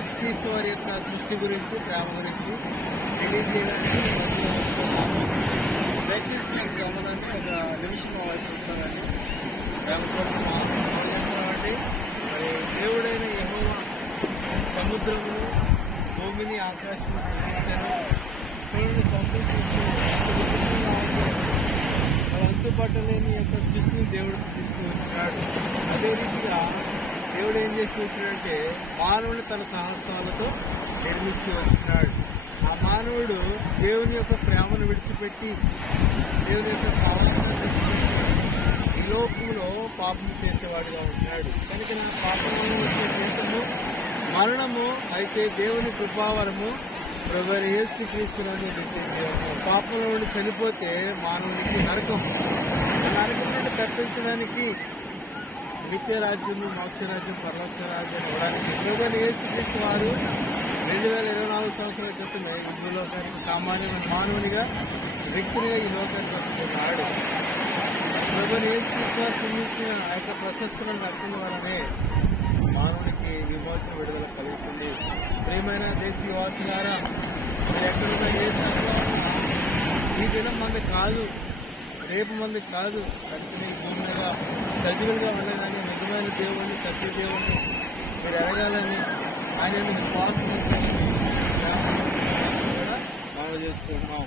యేసుక్రీస్తు వారి యొక్క సృష్టి గురించి, ప్రేమ గురించి తెలియజేయడానికి దయచేసి మీకు గమనాన్ని ఒక నిమిషం చూస్తానండి. ప్రేమ కొరకు చేస్తున్నామండి. మరి దేవుడైన యెహోవా సముద్రమును, భూమిని, ఆకాశము సృష్టించారు. చూడండి, సంతోషిస్తూ అంతుపట్టలేని యొక్క సృష్టిని దేవుడు సృష్టిస్తూ వచ్చినాడు. అదే రీతిగా దేవుడు ఏం చేస్తూ వచ్చినాడంటే మానవుని తన సహస్రాలతో నిర్మిస్తూ వచ్చినాడు. ఆ మానవుడు దేవుని యొక్క ప్రేమను విడిచిపెట్టి, దేవుని యొక్క సహస్రాన్ని విడిచిపెట్టి ఈ లోకంలో పాపం చేసేవాడిగా ఉంటున్నాడు. కనుక నా పాపంలో వచ్చే దేశము మరణము, అయితే దేవుని కృపావరము ప్రభువైన యేసుక్రీస్తులోని పాపంలో ఉండి చనిపోతే మానవునికి నరకం. నరకం నుండి తప్పించడానికి నిత్య రాజ్యము, మోక్షరాజ్యం, పరలోక్ష రాజ్యం ఇవ్వడానికి ప్రభువైన యేసుక్రీస్తు వారు 2024 సంవత్సరాల క్రితమే ఈ భూలోకానికి సామాన్యమైన మానవునిగా, వ్యక్తినిగా ఈ లోకానికి వస్తున్నాడు. ప్రభువైన యేసుక్రీస్తు వారు పుణ్యించిన ఆ యొక్క ప్రశస్తమైన రక్తం వలనే మానవునికి విమోచన విడుదల కలుగుతుంది. ప్రియమైన దేశీయ వాసులారా, మీరు ఎక్కడున్నా ఏ ఈ దినం మంది కాదు, రేపు మంది కాదు, కనుక ఈ భూమి మీద సజీవులుగా ఉండగానే నిజమైన దేవుణ్ణి, సత్య దేవుణ్ణి మీరు ఎరగాలని ఆయన విశ్వాసం కూడా మనం చేసుకుంటున్నాం.